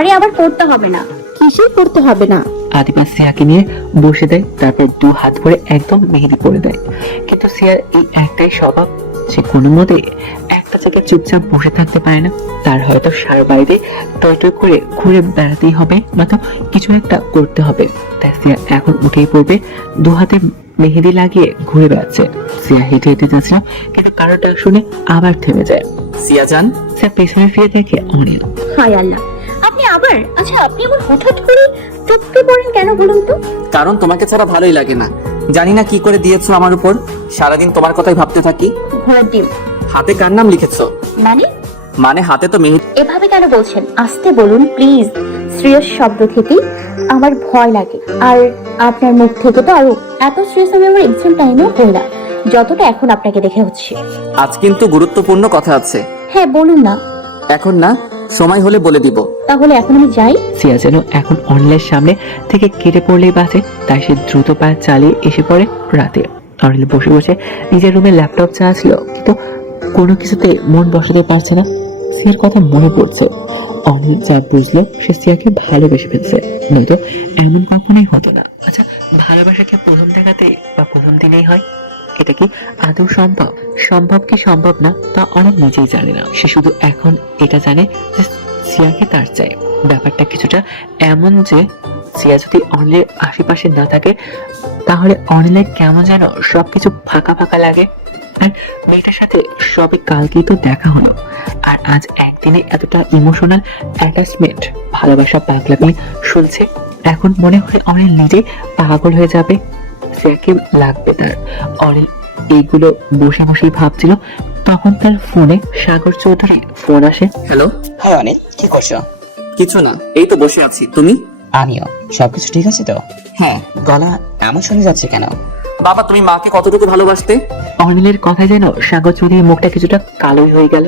আরে আবার পড়তে হবে না। কিসের করতে হবে না? আদিবা সিয়াকে নিয়ে বসে দেয়, তারপর দু হাত ভরে একদম মেহেদি পরে দেয়। কিন্তু সিয়ার এই একটাই স্বভাব, সে কোনো মতে একটা জায়গায় চুপচাপ বসে থাকতে পারে না। তার হয়তো সারা বাড়িতে টয় টয় করে ঘুরে বেড়াতেই হবে, নয়তো কিছু একটা করতে হবে। তাই সিয়া এখন উঠেই পড়বে, দু হাতে মেহেদি লাগিয়ে ঘুরে বেড়াচ্ছে। সিয়া হেঁটে হেঁটে যাচ্ছিল, কিন্তু কারোর ডাক শুনে আবার থেমে যায়। সিয়া জান, সিয়া পেছনে ফিরে দেখে অনিল। হায় আল্লাহ, আপনি আবার? আচ্ছা, আপনি আবার হঠাৎ করে টপকে পড়েন কেন বলুন তো? কারণ তোমাকে ছাড়া ভালোই লাগে না। জানি না কি করে দিয়েছো আমার উপর, সারাদিন তোমার কথাই ভাবতে থাকি। ঘোড়ার ডিম হাতে কার নাম লিখেছো? মানে? মানে হাতে তো মেহেদি। এভাবে কেন বলছেন? আস্তে বলুন প্লিজ। শ্রেয়স শব্দ থেকেই আমার ভয় লাগে, আর আপনার মুখ থেকে তো আরো। এত স্ট্রেস আমি আমার এক্সাম টাইমেও হই না, যতটা এখন আপনাকে দেখে হচ্ছে। আজ কিন্তু গুরুত্বপূর্ণ কথা আছে। হ্যাঁ বলুন না। এখন না, সময় হলে বলে দিব। তাহলে এখন আমি যাই? সিয়া যেন এখন অনিলের সামনে থেকে কেটে পড়লেই বাঁচে, তাই সে দ্রুত পা চালিয়ে এসে পড়ে রাতে। অনিল বসে বসে নিজের রুমে ল্যাপটপ চালাচ্ছিল, কিন্তু কোনো কিছুতে মন বসাতে পারছে না। সিয়ার কথা মনে পড়ছে। অনিল যা বুঝলো, সে সিয়াকে ভালোবেসে ফেলছে, নয়তো এমন কখনোই হতো না। আচ্ছা, ভালোবাসা কি প্রথম দেখাতে বা প্রথম দিনেই হয়? এটা কি আদৌ সম্ভব? সম্ভব কি সম্ভব না তা অনেক নিজেই জানে না। সে শুধু এখন এটা জানে যে সিয়াকে তার চাই। ব্যাপারটা কিছুটা এমন যে সিয়া যদি অনিলের আশেপাশে না থাকে, তাহলে অনিলের কেমন যেন সবকিছু ফাঁকা ফাঁকা লাগে। আর মেয়েটার সাথে সবে কালকেই তো দেখা হলো, আর আজ একদিনে এতটা ইমোশনাল অ্যাটাচমেন্ট, ভালোবাসা পাগলামি শুনছে। এখন মনে হয় অনিল নিজেই পাগল হয়ে যাবে, সিয়াকে লাগবে তার। অনিল এইগুলো বসে বসেই ভাবছিল, তখন তার ফোনে সাগর চৌধুরী ফোন আসে। হ্যালো। হ্যাঁ অনিল, কি করছো? কিছু না, এই তো বসে আছি। তুমি? আমিও। সবকিছু ঠিক আছে তো? হ্যাঁ। গলা এমন শুনে যাচ্ছে কেন? বাবা, তুমি মাকে কতটুকু ভালোবাসতে? অনিলের কথায় যেন সাগর চৌধুরীর মুখটা কিছুটা কালোই হয়ে গেল।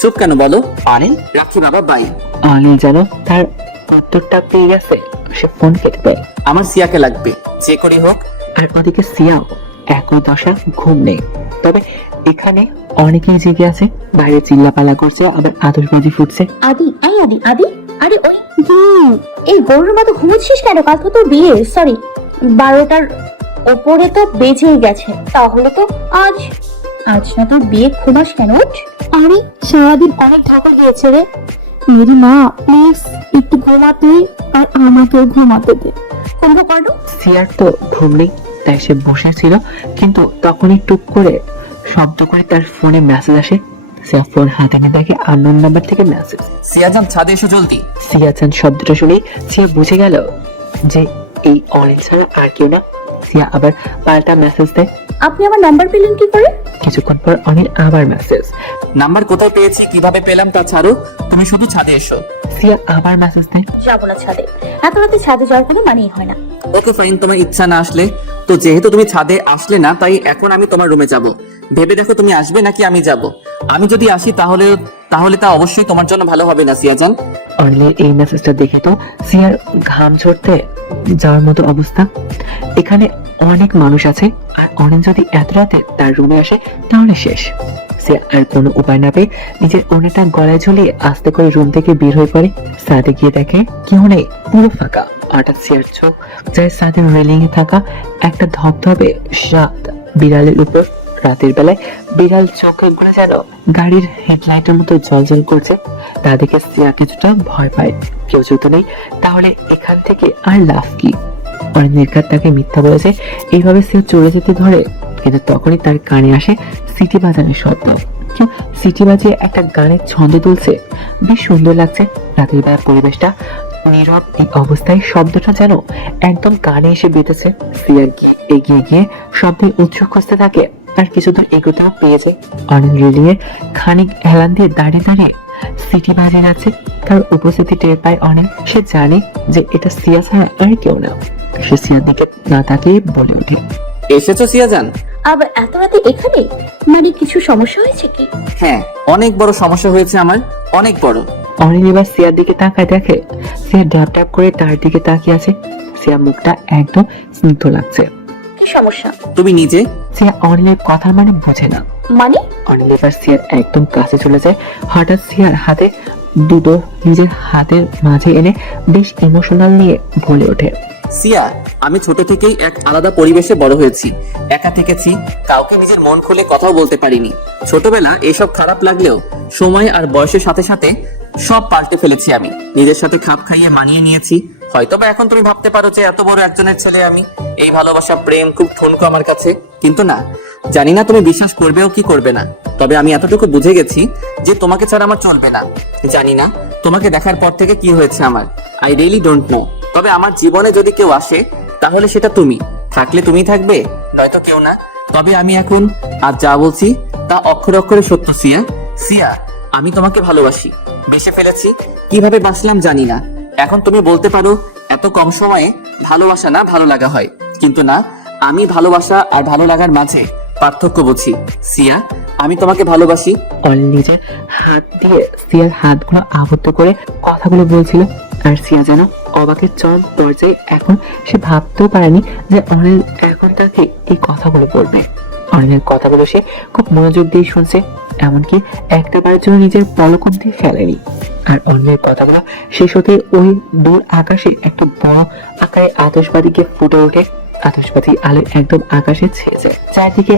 চুপ কেন বলো? অনিল, রাখি বাবা, বাই। অনিল যেন তার উত্তরটা পেয়ে গেছে, সে ফোন কেটে দেয়। আমার সিয়াকে লাগবে, যে করি হোক। আর ওদিকে সিয়াও একই দশা, ঘুম নেই। তবে এখানে অনেকেই জেগে আছে, বাইরে চিল্লাপালা করছে, আবার আতশবাজি ফুটছে। আদি, আই আদি, আদি, আরে ওই এই গরুর মতো ঘুমোচ্ছিস কেন? কাল তো তোর বিয়ে, সরি 12টার ওপরে তো বেজেই গেছে। তাহলে তো আজ আজ না তোর বিয়ে, ঘুমাস কেন? উঠ। আরে সারাদিন অনেক ঢাকা গিয়েছে রে। মেরি মা প্লিজ একটু ঘুমাতে, আর আমাকেও ঘুমাতে দে। কুম্ভকর্ণ, সিয়ার তো ঘুম নেই, তাই সে বসেছিল, কিন্তু তখনই টুক করে শব্দ করে তার ফোনে মেসেজ আসে। সিয়া ফোন হাতে নিয়ে দেখে আননোন নাম্বার থেকে মেসেজ। সিয়া জান, ছাদে এসো জলদি। সিয়া চান শব্দটা শুনেই সিয়া বুঝে গেল যে এই অনিল ছাড়া আর কেউ না। সিয়া আবার পাল্টা মেসেজ দেয়। আপনি আমার নাম্বার পেলেন কি করে? কিছুক্ষণ পর অনিল আবার মেসেজ। নাম্বার কোথায় পেয়েছি, কিভাবে পেলাম তা ছাড়ো, তুমি শুধু ছাদে এসো। সিয়া আবার মেসেজ দেয়। যাবো না ছাদে, এত রাতে ছাদে যাওয়ার কোনো মানেই হয় না। ওকে ফাইন, তোমার ইচ্ছা না আসলে তো। যেহেতু তুমি ছাদে আসলে না, তাই এখন আমি তোমার রুমে যাব। ভেবে দেখো তুমি আসবে নাকি আমি যাব। আমি যদি আসি তাহলে তাহলে তা অবশ্যই তোমার জন্য ভালো হবে না সিয়া জান। অনিলের এই মেসেজটা দেখে তো সিয়ার ঘাম ঝরতে যাওয়ার মতো অবস্থা। এখানে অনেক মানুষ আছে, আর অনিল যদি এত রাতে তার রুমে আসে তাহলে শেষ। সিয়া আর কোনো উপায় না পেয়ে নিজের ওড়নাটা গলায় ঝুলিয়ে আস্তে করে রুম থেকে বের হয়ে পড়ে। সাদে গিয়ে দেখে কেউ নেই, পুরো ফাঁকা। হঠাৎ সিয়ার চোখ যায় সাদের রেলিং এ থাকা একটা ধবধবে সাদ বিড়ালের উপর। রাতের বেলায় বিড়াল চোখে গুলো যেন গাড়ির হেডলাইটের মতো জলজল করছে। তা দেখে সিয়া কিছুটা ভয় পায়। কেউ যদি নেই, তাহলে এখান থেকে আর লাভ কি? অনেক নির্ঘাত তাকে মিথ্যা বলেছে, এইভাবে সিয়া চলে যেতে ধরে। কিন্তু তখনই তার কানে আসে সিটি বাজানোর শব্দ। কেউ সিটি বাজিয়ে একটা গানের ছন্দ তুলছে, বেশ সুন্দর লাগছে। রাতের বেলা পরিবেশটা নীরব, এই অবস্থায় শব্দটা যেন একদম কানে এসে বেঁধেছে। সিয়ার এগিয়ে গিয়ে শব্দের উৎস খুঁজতে থাকে, আর কিছুদূর এগোতেও পেয়েছে অনিল রেলিংয়ে খানিক হেলান দিয়ে দাঁড়িয়ে দাঁড়িয়ে সিটি বাজিয়ে যাচ্ছে। তার উপস্থিতি টের পায় অনিল। সে জানে যে এটা সিয়া ছাড়া আর কেউ না। সে সিয়ার দিকে না তাকিয়ে বলে ওঠে, এসেছো সিয়া জান? আবার এত রাতে এখানে? মানে কিছু সমস্যা হয়েছে কি? হ্যাঁ, অনেক বড় সমস্যা হয়েছে আমার, অনেক বড়। অনিল এবার সিয়ার দিকে তাকায়, দেখে সিয়া ড্যাপ ড্যাপ করে তার দিকে তাকিয়ে আছে। সিয়া মুখটা একদম স্নিগ্ধ লাগছে। কি সমস্যা? তুমি নিজে। সিয়া অনিলের কথার মানে বোঝে না। মানে? অনিল এবার সিয়ার একদম কাছে চলে যায়। হঠাৎ সিয়ার হাতে দুটো নিজের হাতের মাঝে এনে বেশ ইমোশনাল নিয়ে বলে ওঠে। সিয়া, আমি ছোট থেকেই এক আলাদা পরিবেশে বড় হয়েছি। একা থেকেছি, কাউকে নিজের মন খুলে কথাও বলতে পারিনি। ছোটবেলা এসব খারাপ লাগলেও সময় আর বয়সের সাথে সাথে সব পাল্টে ফেলেছি আমি। নিজের সাথে খাপ খাইয়ে মানিয়ে নিয়েছি। হয়তোবা এখন তুমি ভাবতে পারো যে এত বড় একজনের ছেলে আমি, এই ভালোবাসা প্রেম খুব ঠুনকো আমার কাছে। কিন্তু না, জানি না তুমি বিশ্বাস করবেও কি করবে না, তবে আমি এতটুকু বুঝে গেছি যে তোমাকে ছাড়া আমার চলবে না। জানি না তোমাকে দেখার পর থেকে কি হয়েছে আমার, আই রিয়েলি ডোন্ট নো। তবে আমার জীবনে যদি কেউ আসে তাহলে সেটা তুমি। থাকলে তুমি থাকবে, নয়তো কেউ না। তবে আমি এখন আজ যা বলছি তা অক্ষরে অক্ষরে সত্য। সিয়া, সিয়া, আমি তোমাকে ভালোবাসি, বেসে ফেলেছি। কিভাবে বাসলাম জানি না। এখন তুমি বলতে পারো এত কম সময়ে ভালোবাসা না ভালো লাগা হয়, কিন্তু না, আমি ভালোবাসা আর ভালো লাগার মাঝে পার্থক্য বুঝি। সিয়া, আমি তোমাকে ভালোবাসি। অনিল নিজের হাত দিয়ে সিয়ার হাতগুলো আবদ্ধ করে কথাগুলো বলছিল, আর সিয়া যেন অবাকের চরম পর্যায়ে। এখন সে ভাবতেও পারেনি যে অনিল এখন তাকে এই কথাগুলো বলবে। অনিলের কথাগুলো সে খুব মনোযোগ দিয়ে শুনছে, এমনকি একটা বারের জন্য নিজের পলক অবধি ফেলেনি। আর অনিলের কথাগুলো শেষ হতে ওই দূর আকাশে একটা বড় আকারে আতশবাদীকে ফুটে ওঠে। আতশবাদী আলো একদম আকাশে ছেয়ে যায়, চারদিকে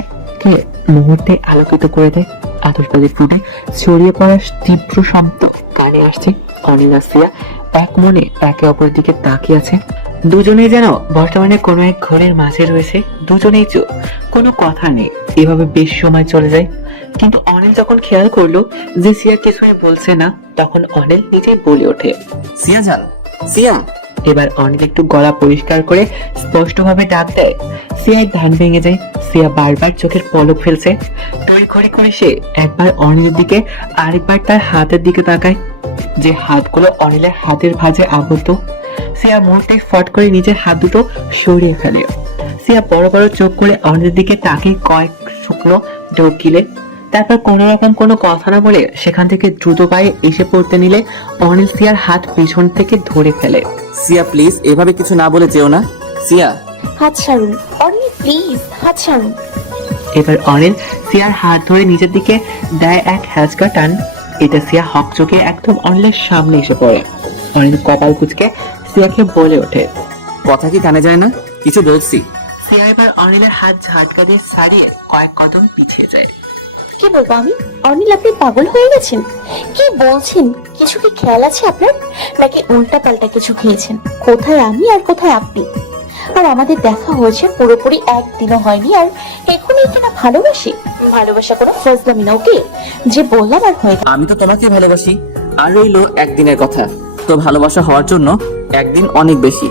মুহূর্তে আলোকিত করে দেয়। আতশবাজি ফুটে ছড়িয়ে পড়া তীব্র শব্দ কানে আসছে। অনিল আর সিয়া এক মনে একে অপরের দিকে তাকিয়ে আছে। দুজনেই যেন বর্তমানে কোনো এক ঘরের মাঝে রয়েছে। দুজনেই চুপ, কোনো কথা নেই। এভাবে বেশ সময় চলে যায়। কিন্তু অনিল যখন খেয়াল করলো যে সিয়া কিছুই বলছে না, তখন অনিল নিজেই বলে ওঠে, সিয়া জান, সিয়া। এবার অনিল একটু গলা পরিষ্কার করে স্পষ্টভাবে ডাক দেয়। সিয়ার ধ্যান ভেঙে যায়। সিয়া বারবার চোখের পলক ফেলছে। তড়িঘড়ি করে সে একবার অনিলের দিকে, আরেকবার তার হাতের দিকে তাকায়, যে হাতগুলো অনিলের হাতের ভাঁজে আবদ্ধ। সিয়া মুহূর্তে ফট করে নিজের হাত দুটো সরিয়ে ফেলে। সিয়া বড় বড় চোখ করে অনিলের দিকে তাকিয়ে কয়েক শুকনো ঢোক গিলে, তারপর কোন রকম কোনো কথা না বলে সেখান থেকে দ্রুত পায়ে এসে পড়তে নিলে অনিল সিয়ার হাত পেছন থেকে ধরে ফেলে। সিয়া প্লিজ, এভাবে কিছু না বলে যেও না। সিয়া, হাত ছাড়ুন অনিল, প্লিজ হাত ছাড়ুন। এবার অনিল সিয়ার হাত ধরে নিজের দিকে দেয় এক হ্যাচকা টান। এটা সিয়া হকচকে একদম অনিলের সামনে এসে পড়ে। অনিল কপাল কুঁচকে সিয়াকে বলে ওঠে, কথা কি কানে যায় না? কিছু বলছি। সিয়া এবার অনিলের হাত ঝাটকা দিয়ে ছাড়িয়ে কয়েক কদম পিছিয়ে যায়। কি বলবো আমি? অনিল, আপনি পাগল হয়ে গেছেন? কি বলছেন? কিছু কি খেয়াল আছে আপনার, নাকি উল্টা পাল্টা কিছু খেয়েছেন? কোথায় আমি আর কোথায় আপনি? আর আমাদের দেখা হয়েছে পুরোপুরি একদিনও হয়নি, আর এখনই কিনা ভালোবাসি? ভালোবাসা কোনো ফাজলামি না, ওকে? যে বললাম আর হয়ে গেল। আমি তো তোমাকে ভালোবাসি। আর রইলো একদিনের কথা। তো ভালোবাসা হওয়ার জন্য একদিন অনেক বেশি,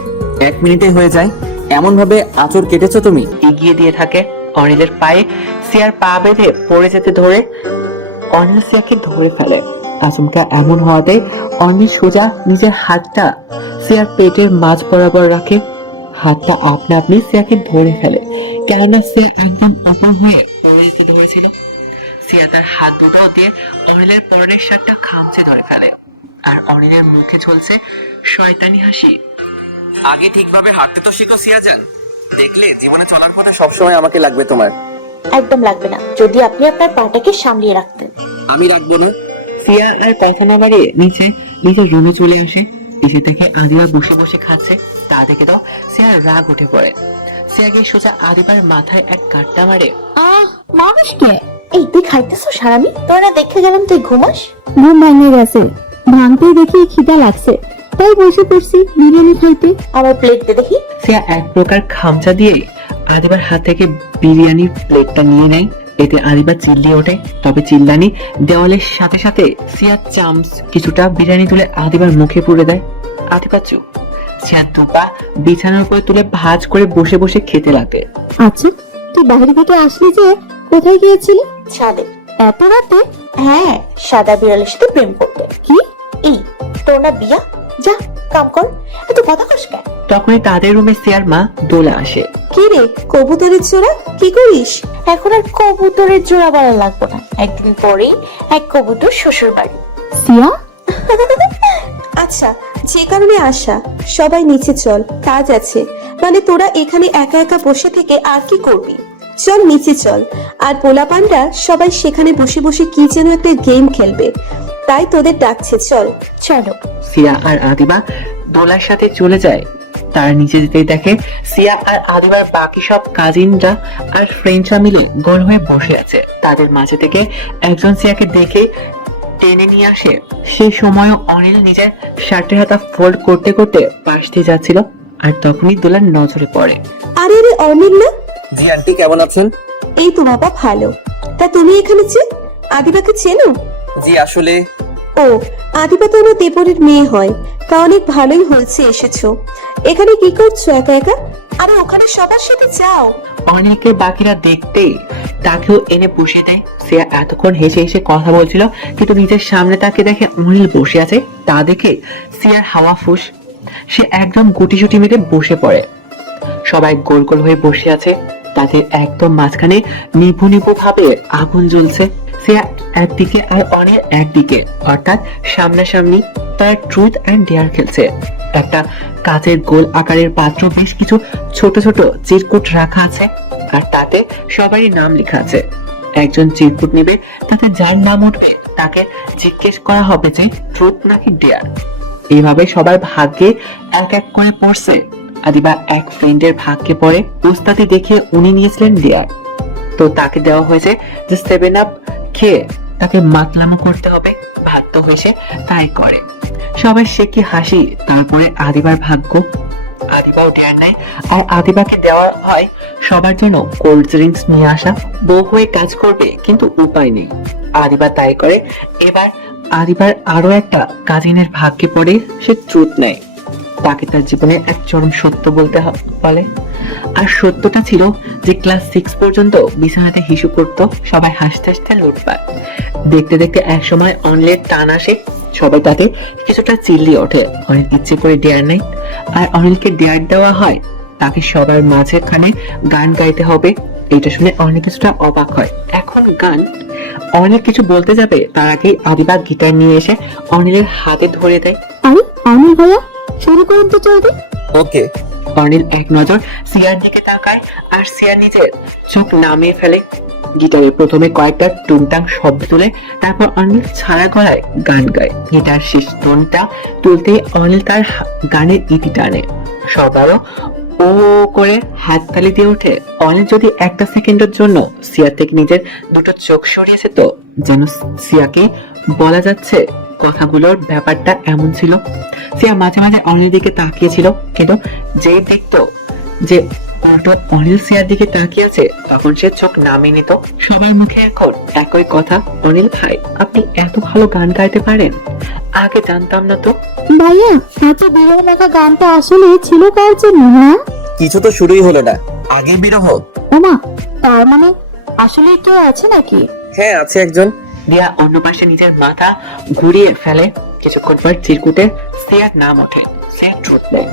1 মিনিটে হয়ে যায়। এমন ভাবে আঁচড় কেটেছো তুমি। এগিয়ে দিয়ে থাকে অনিলের পায়ে, সিয়ার পা বেঁধে পড়ে যেতে ধরে অনিল সিয়াকে ধরে ফেলে। আচমকা এমন হওয়াতে অনিল সোজা নিজের হাতটা সিয়ার পেটের মাঝ বরাবর রাখে। হাতটা আপনা আপনি সিয়াকে ধরে ফেলে, কেননা সিয়া একদম অপর হয়ে পড়ে যেতে ধরেছিল। সিয়া তার হাত দুটো দিয়ে অনিলের পরনের শার্টটা খামচে ধরে ফেলে, আর অনিলের মুখে ঝলছে শয়তানি হাসি। আগে ঠিকভাবে হাঁটতে তো শিখো সিয়া জান। দেখলে জীবনে চলার পথে সবসময় আমাকে লাগবে তোমার। একদম লাগবে না, যদি আপনি আপনার পাটাকে সামলিয়ে রাখতেন। আমি রাখবো না। সিয়া আর কথা না বাড়িয়ে নিজের রুমে চলে আসে। এসে দেখে আদিবা বসে বসে খাচ্ছে। তা দেখে তো সিয়ার রাগ উঠে পড়ে। সিয়াকে সোজা আদিবার মাথায় এক কাট্টা মারে। মানুষকে এই তুই খাইতেছো সারামি? তোর না দেখে গেলাম তুই ঘুমাস। ঘুম ভেঙে গেছে, ভাঙতে দেখি খিদা লাগছে, তাই বসে পড়ছি বিরিয়ানি খাইতে। আমার প্লেট দে দেখি। সিয়া এক প্রকার খামচা দিয়ে আদিবার হাত থেকে বিরিয়ানির প্লেটটা নিয়ে নেয়। এতে আদিবা চিল্লিয়ে ওঠে, তবে চিল্লানি দেওয়ালের সাথে সাথে সিয়া চামচ কিছুটা বিরিয়ানি তুলে আদিবার মুখে পুরে দেয়। আদিবা চুপ। সিয়া দুপা বিছানার উপরে তুলে ভাঁজ করে বসে বসে খেতে লাগে। আচ্ছা, তুই বাইরে থেকে আসলি যে, কোথায় গিয়েছিলি? ছাদে। এত রাতে? হ্যাঁ, সাদা বিড়ালের সাথে প্রেম করতে। কি? এই তোর না বিয়া? যা কাম কর, এত কথা কস কেন? তখনই তাদের রুমে সিয়ার মা দোলা আসে। কি রে কবুতরের জোড়া, কি করিস? এখন আর কবুতরের জোড়া বলা লাগবে না, একদিন পরেই এক কবুতর শ্বশুর বাড়ি। সিয়া, আচ্ছা, যে কারণে আসা, সবাই নিচে চল, কাজ আছে। মানে তোরা এখানে একা একা বসে থেকে আর কি করবি? চল নিচে চল। আর পোলাপানরা সবাই সেখানে বসে বসে কি যেন একটা গেম খেলবে। তাই তোদের ডাকছে, চল। চলো। সিয়া আর আদিবা দোলার সাথে চলে যায়। তারা নিচে যেতেই দেখে সিয়া আর আদিবার বাকি সব কাজিনরা আর ফ্রেন্ডসরা মিলে গোল হয়ে বসে আছে। তাদের মাঝে থেকে একজন সিয়াকে দেখে টেনে নিয়ে আসে। সেই সময়ও অনিল নিজের শার্টের হাতা ফোল্ড করতে করতে পাশ দিয়ে যাচ্ছিল, আর তখনই দোলার নজরে পড়ে। আরে আরে, অনিল না? জি আন্টি, কেমন আছেন? এই তো বাবা, ভালো। তা তুমি এখানে যে? আদিবাকে চেনো? জি আসলে ও, আদিবা তো আমার দেবরের মেয়ে হয়। তা অনেক ভালোই হয়েছে এসেছো। এখানে কি করছো একা একা? আরে ওখানে সবার সাথে যাও। অনিলকে বাকিরা দেখতেই তাকেও এনে বসিয়ে দেয়। সিয়া এতক্ষণ হেসে হেসে কথা বলছিল, কিন্তু নিজের সামনে তাকে দেখে অনিল বসে আছে। তা দেখে সিয়ার হাওয়া ফুস, সে একদম গুটিসুটি মেরে বসে পড়ে। সবাই গোল গোল হয়ে বসে আছে, তাদের একদম মাঝখানে নিভু নিভু ভাবে আগুন জ্বলছে। সিয়া একদিকে আর অনিল একদিকে, অর্থাৎ সামনাসামনি। তারা ট্রুথ অ্যান্ড ডেয়ার খেলছে। একটা কাচের গোল আকারের পাত্র, বেশ কিছু ছোট ছোট চিরকুট রাখা আছে, আর তাতে সবারই নাম লেখা আছে। একজন চিরকুট নেবে, তাতে যার নাম উঠবে তাকে জিজ্ঞেস করা হবে যে ট্রুথ নাকি ডেয়ার। এইভাবে সবার ভাগ্যে এক এক করে পড়ছে। আদিবা এক ফ্রেন্ডের ভাগ্যে পড়ে উস্তাদি দেখে উনি নিয়েছিলেন ডেয়ার, তো তাকে দেওয়া হয়েছে যে 7 আপ খেয়ে তাকে মাতলামো করতে হবে। ভাত হয়েছে তাই করে সবাই, সে কি হাসি। তারপরে আদিবার ভাগ্য, আদিবাও ডেয়ার নেয়, আর আদিবাকে দেওয়া হয় সবার জন্য কোল্ড ড্রিঙ্কস নিয়ে আসা। বউ হয়ে কাজ করবে, কিন্তু উপায় নেই, আদিবা তাই করে। এবার আদিবার আরো একটা কাজিনের ভাগ্যে পড়ে সে ট্রুথ নেয়, তাকে তার জীবনে এক চরম সত্য বলতে বলে। আর সত্যটা ছিল যে ক্লাস 6 পর্যন্ত বিছানাতে হিসু করতো। সবাই হাসতে হাসতে লুটপাট। দেখতে দেখতে এক সময় অনিলের টান আসে, সবাই তাতে কিছুটা চিল্লিয়ে ওঠে। অনেক ইচ্ছে করে ডেয়ার নেয়, আর অনিলকে ডেয়ার দেওয়া হয় তাকে সবার মাঝখানে গান গাইতে হবে। এটা শুনে অনেক কিছুটা অবাক হয়। এখন গান? অনিল কিছু বলতে যাবে, তার আগেই আদিবা গিটার নিয়ে এসে অনিলের হাতে ধরে দেয়। আরে অনিল ভাইয়া, শুরু করুন তো জলদি। ওকে। অনিল এক নজর সিয়ার দিকে তাকায়, আর সিয়া নিজের চোখ নামিয়ে ফেলে। গিটারে প্রথমে কয়েকটা টুংটাং শব্দ তুলে, তারপর অনিল ছায়া গলায় গান গায়। গিটার শেষ টোনটা তুলতেই অনিল তার গানের ইতি টানে। সবারও ও করে হাততালি দিয়ে ওঠে। অনিল যদি একটা সেকেন্ডের জন্য সিয়া থেকে নিজের দুটো চোখ সরিয়েছে, তো যেন সিয়াকে বলা যাচ্ছে কথাগুলোর ব্যাপারটা এমন ছিল। সিয়া মাঝে মাঝে অনিলের দিকে তাকিয়েছিল, কিন্তু যেই দেখতো যে অনিল সিয়ার দিকে তাকিয়ে আছে, তখন সে চোখ নামিয়ে নিত। সবার মুখে এখন একই কথা, অনিল ভাই আপনি এত ভালো গান গাইতে পারেন, আগে জানতাম না তো। ভাইয়া, আচ্ছা বিরহ মাখা গানটা আসলে ছিল কার জন্য? হ্যাঁ, কিছু তো শুরুই হলো না, আগে বিরহ। ওমা, তার মানে আসলে কেউ আছে নাকি? হ্যাঁ আছে একজন। দিয়া অন্য পাশে নিজের মাথা ঘুরিয়ে ফেলে। কিছুক্ষণ পর চিরকুটে সিয়ার নাম ওঠে। সে ট্রুথ নেয়।